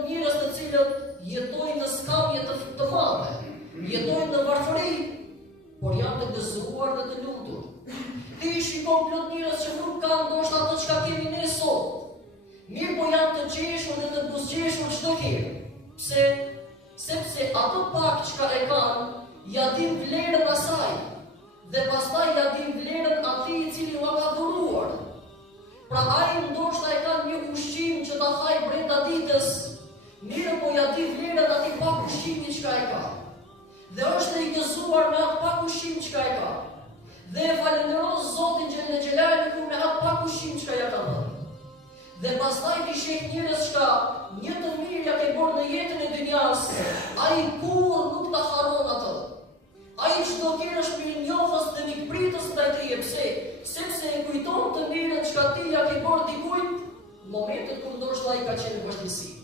plot njerëz të cilët jetojnë në skamje të madhe, jetojnë në varfëri, por janë të gëzuar dhe të lutur. Ti shikon plot njerëz që nuk kanë ndoshta ato çka kemi ne sot. Mirë po janë të qeshur dhe të buzëqeshur çdo herë. Pse? Sepse ato pak çka e kanë, ja din vlerën asaj. Dhe pastaj ja din vlerën atij i cili ua ka dhuruar. Pra ai ndoshta e ka një ushqim që ta haj brenda ditës, mirë po ja din vlerën atij pak ushqimi çka e ka. Dhe është i gëzuar me atë pak ushqim çka e ka. Dhe e falenderon Zotin Xhelel Xhelaluhu me atë pak ushqim çka ja ka dhënë. Dhe pastaj ti sheh njerëz që një të mirë ja ke bërë në jetën e dunjas, ai kurrë nuk ta harron atë. Ai çdo herë është mirënjohës dhe mikpritës ndaj teje. Pse? Sepse e kujton të mirën çka ti ja ke bërë dikujt, momentet kur ndoshta ai ka qenë në vështirësi.